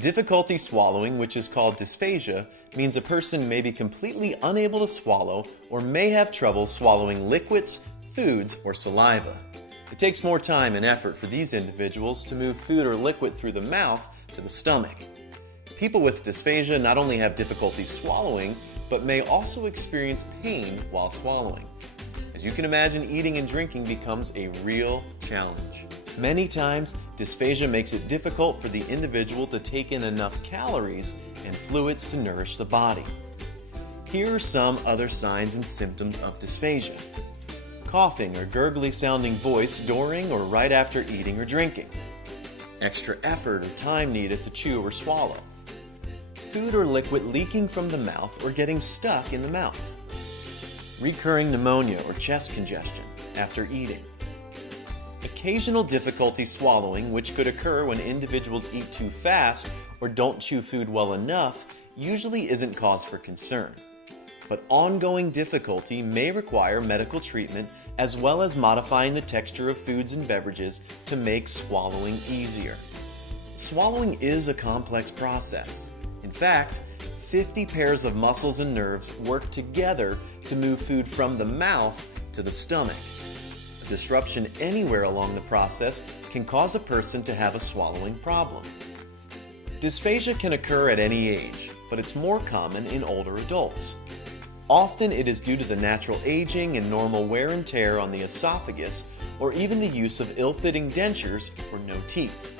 Difficulty swallowing, which is called dysphagia, means a person may be completely unable to swallow or may have trouble swallowing liquids, foods, or saliva. It takes more time and effort for these individuals to move food or liquid through the mouth to the stomach. People with dysphagia not only have difficulty swallowing, but may also experience pain while swallowing. As you can imagine, eating and drinking becomes a real challenge. Many times, dysphagia makes it difficult for the individual to take in enough calories and fluids to nourish the body. Here are some other signs and symptoms of dysphagia. Coughing or gurgly sounding voice during or right after eating or drinking. Extra effort or time needed to chew or swallow. Food or liquid leaking from the mouth or getting stuck in the mouth. Recurring pneumonia or chest congestion after eating. Occasional difficulty swallowing, which could occur when individuals eat too fast or don't chew food well enough, usually isn't cause for concern. But ongoing difficulty may require medical treatment as well as modifying the texture of foods and beverages to make swallowing easier. Swallowing is a complex process. In fact, 50 pairs of muscles and nerves work together to move food from the mouth to the stomach. A disruption anywhere along the process can cause a person to have a swallowing problem. Dysphagia can occur at any age, but it's more common in older adults. Often it is due to the natural aging and normal wear and tear on the esophagus, or even the use of ill-fitting dentures or no teeth.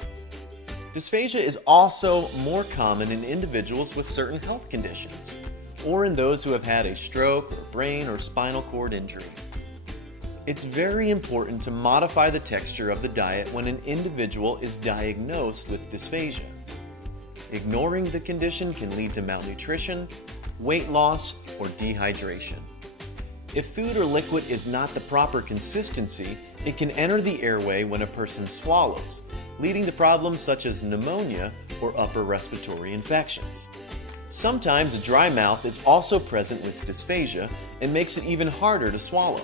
Dysphagia is also more common in individuals with certain health conditions, or in those who have had a stroke or brain or spinal cord injury. It's very important to modify the texture of the diet when an individual is diagnosed with dysphagia. Ignoring the condition can lead to malnutrition, weight loss, or dehydration. If food or liquid is not the proper consistency, it can enter the airway when a person swallows, leading to problems such as pneumonia or upper respiratory infections. Sometimes a dry mouth is also present with dysphagia and makes it even harder to swallow.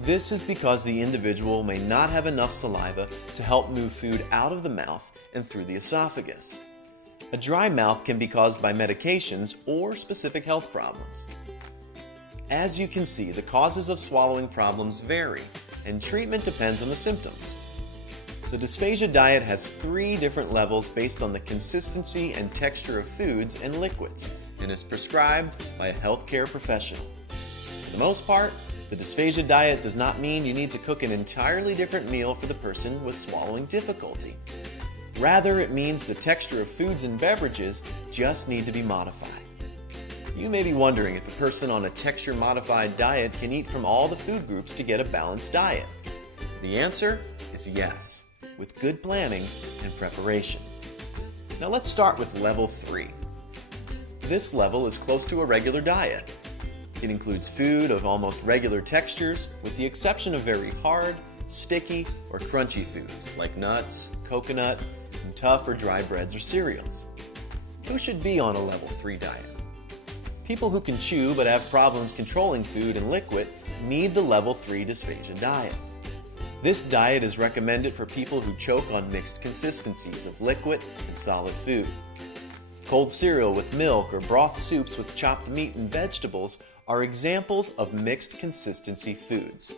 This is because the individual may not have enough saliva to help move food out of the mouth and through the esophagus. A dry mouth can be caused by medications or specific health problems. As you can see, the causes of swallowing problems vary, and treatment depends on the symptoms. The dysphagia diet has 3 different levels based on the consistency and texture of foods and liquids, and is prescribed by a healthcare professional. For the most part, the dysphagia diet does not mean you need to cook an entirely different meal for the person with swallowing difficulty. Rather, it means the texture of foods and beverages just need to be modified. You may be wondering if a person on a texture-modified diet can eat from all the food groups to get a balanced diet. The answer is yes, with good planning and preparation. Now let's start with level 3. This level is close to a regular diet. It includes food of almost regular textures, with the exception of very hard, sticky, or crunchy foods like nuts, coconut, and tough or dry breads or cereals. Who should be on a level 3 diet? People who can chew but have problems controlling food and liquid need the level 3 dysphagia diet. This diet is recommended for people who choke on mixed consistencies of liquid and solid food. Cold cereal with milk or broth soups with chopped meat and vegetables are examples of mixed consistency foods.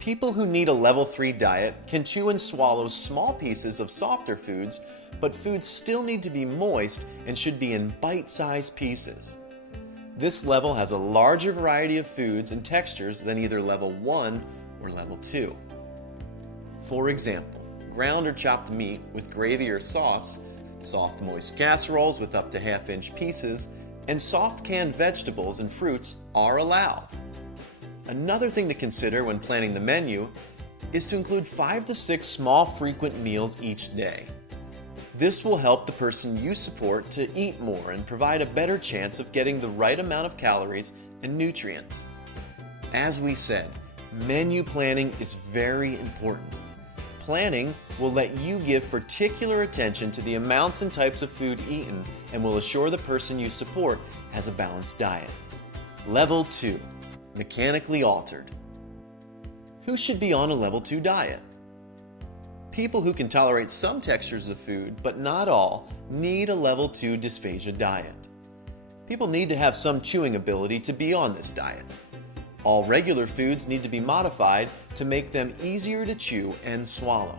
People who need a level 3 diet can chew and swallow small pieces of softer foods, but foods still need to be moist and should be in bite-sized pieces. This level has a larger variety of foods and textures than either level 1 or level 2. For example, ground or chopped meat with gravy or sauce, soft moist casseroles with up to half-inch pieces, and soft canned vegetables and fruits are allowed. Another thing to consider when planning the menu is to include 5 to 6 small frequent meals each day. This will help the person you support to eat more and provide a better chance of getting the right amount of calories and nutrients. As we said, menu planning is very important. Planning will let you give particular attention to the amounts and types of food eaten and will assure the person you support has a balanced diet. Level 2. Mechanically altered. Who should be on a level 2 diet? People who can tolerate some textures of food, but not all, need a level 2 dysphagia diet. People need to have some chewing ability to be on this diet. All regular foods need to be modified to make them easier to chew and swallow.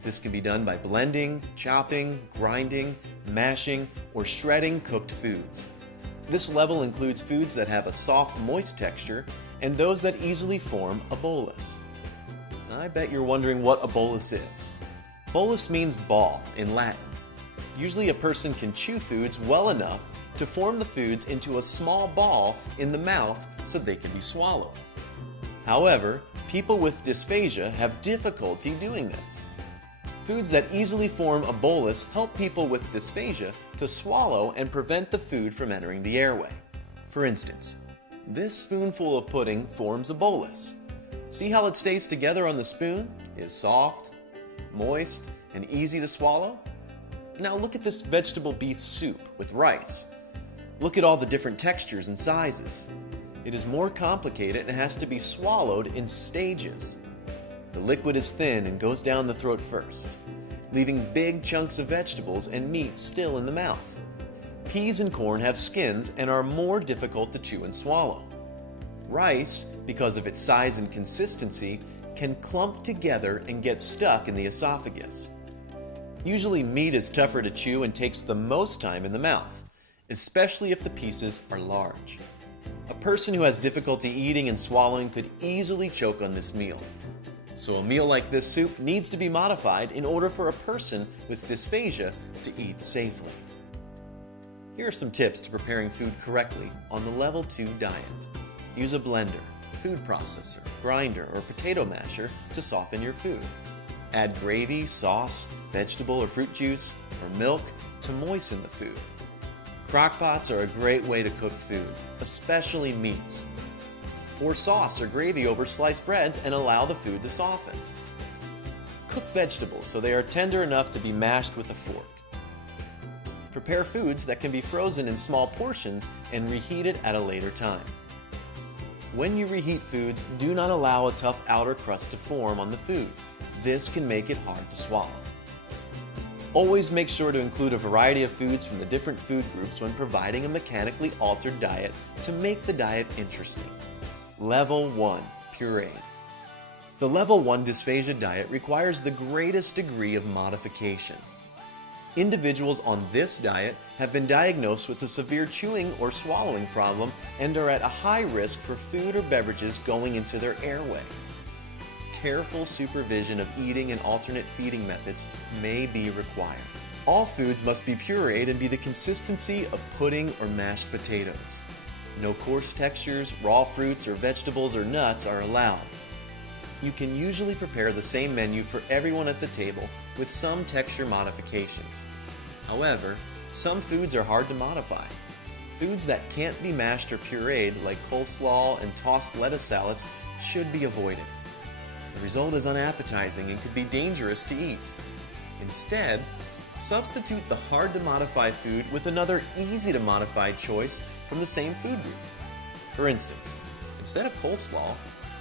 This can be done by blending, chopping, grinding, mashing, or shredding cooked foods. This level includes foods that have a soft, moist texture and those that easily form a bolus. I bet you're wondering what a bolus is. Bolus means ball in Latin. Usually a person can chew foods well enough to form the foods into a small ball in the mouth so they can be swallowed. However, people with dysphagia have difficulty doing this. Foods that easily form a bolus help people with dysphagia to swallow and prevent the food from entering the airway. For instance, this spoonful of pudding forms a bolus. See how it stays together on the spoon? Is soft, moist, and easy to swallow? Now look at this vegetable beef soup with rice. Look at all the different textures and sizes. It is more complicated and has to be swallowed in stages. The liquid is thin and goes down the throat first, leaving big chunks of vegetables and meat still in the mouth. Peas and corn have skins and are more difficult to chew and swallow. Rice, because of its size and consistency, can clump together and get stuck in the esophagus. Usually meat is tougher to chew and takes the most time in the mouth, especially if the pieces are large. A person who has difficulty eating and swallowing could easily choke on this meal. So a meal like this soup needs to be modified in order for a person with dysphagia to eat safely. Here are some tips to preparing food correctly on the level 2 diet. Use a blender, food processor, grinder, or potato masher to soften your food. Add gravy, sauce, vegetable or fruit juice, or milk to moisten the food. Crock-pots are a great way to cook foods, especially meats. Pour sauce or gravy over sliced breads and allow the food to soften. Cook vegetables so they are tender enough to be mashed with a fork. Prepare foods that can be frozen in small portions and reheated at a later time. When you reheat foods, do not allow a tough outer crust to form on the food. This can make it hard to swallow. Always make sure to include a variety of foods from the different food groups when providing a mechanically altered diet to make the diet interesting. Level 1, pureed. The Level 1 dysphagia diet requires the greatest degree of modification. Individuals on this diet have been diagnosed with a severe chewing or swallowing problem and are at a high risk for food or beverages going into their airway. Careful supervision of eating and alternate feeding methods may be required. All foods must be pureed and be the consistency of pudding or mashed potatoes. No coarse textures, raw fruits or vegetables or nuts are allowed. You can usually prepare the same menu for everyone at the table with some texture modifications. However, some foods are hard to modify. Foods that can't be mashed or pureed, like coleslaw and tossed lettuce salads, should be avoided. The result is unappetizing and could be dangerous to eat. Instead, substitute the hard-to-modify food with another easy-to-modify choice from the same food group. For instance, instead of coleslaw,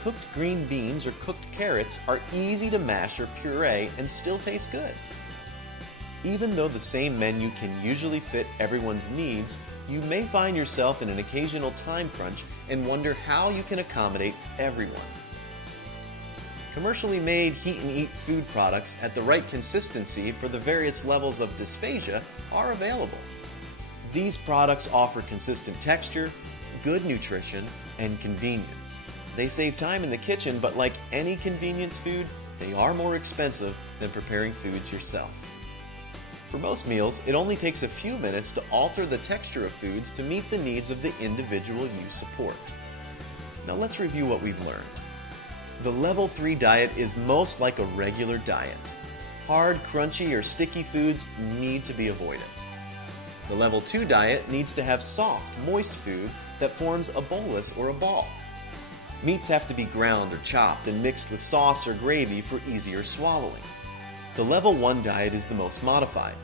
cooked green beans or cooked carrots are easy to mash or puree and still taste good. Even though the same menu can usually fit everyone's needs, you may find yourself in an occasional time crunch and wonder how you can accommodate everyone. Commercially made heat-and-eat food products at the right consistency for the various levels of dysphagia are available. These products offer consistent texture, good nutrition, and convenience. They save time in the kitchen, but like any convenience food, they are more expensive than preparing foods yourself. For most meals, it only takes a few minutes to alter the texture of foods to meet the needs of the individual you support. Now let's review what we've learned. The Level 3 diet is most like a regular diet. Hard, crunchy, or sticky foods need to be avoided. The Level 2 diet needs to have soft, moist food that forms a bolus or a ball. Meats have to be ground or chopped and mixed with sauce or gravy for easier swallowing. The Level 1 diet is the most modified.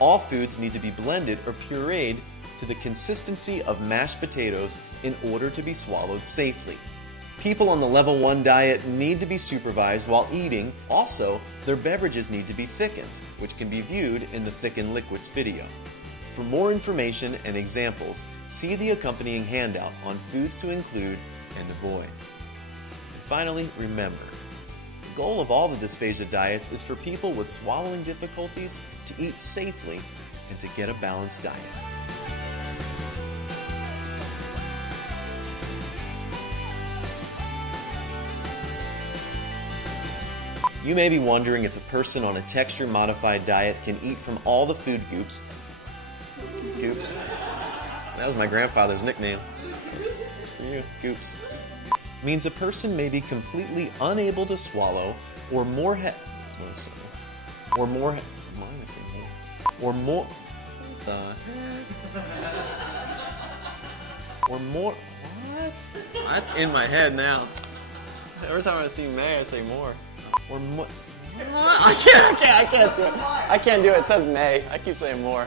All foods need to be blended or pureed to the consistency of mashed potatoes in order to be swallowed safely. People on the level 1 diet need to be supervised while eating. Also, their beverages need to be thickened, which can be viewed in the Thicken Liquids video. For more information and examples, see the accompanying handout on foods to include and avoid. And finally, remember, the goal of all the dysphagia diets is for people with swallowing difficulties to eat safely and to get a balanced diet. You may be wondering if a person on a texture-modified diet can eat from all the food groups. Goops. That was my grandfather's nickname. It's for you, Goops. Means a person may be completely unable to swallow or more what that's in my head now. Every time I see may, I say more. Or more. I can't do it. I can't do it. It says may. I keep saying more.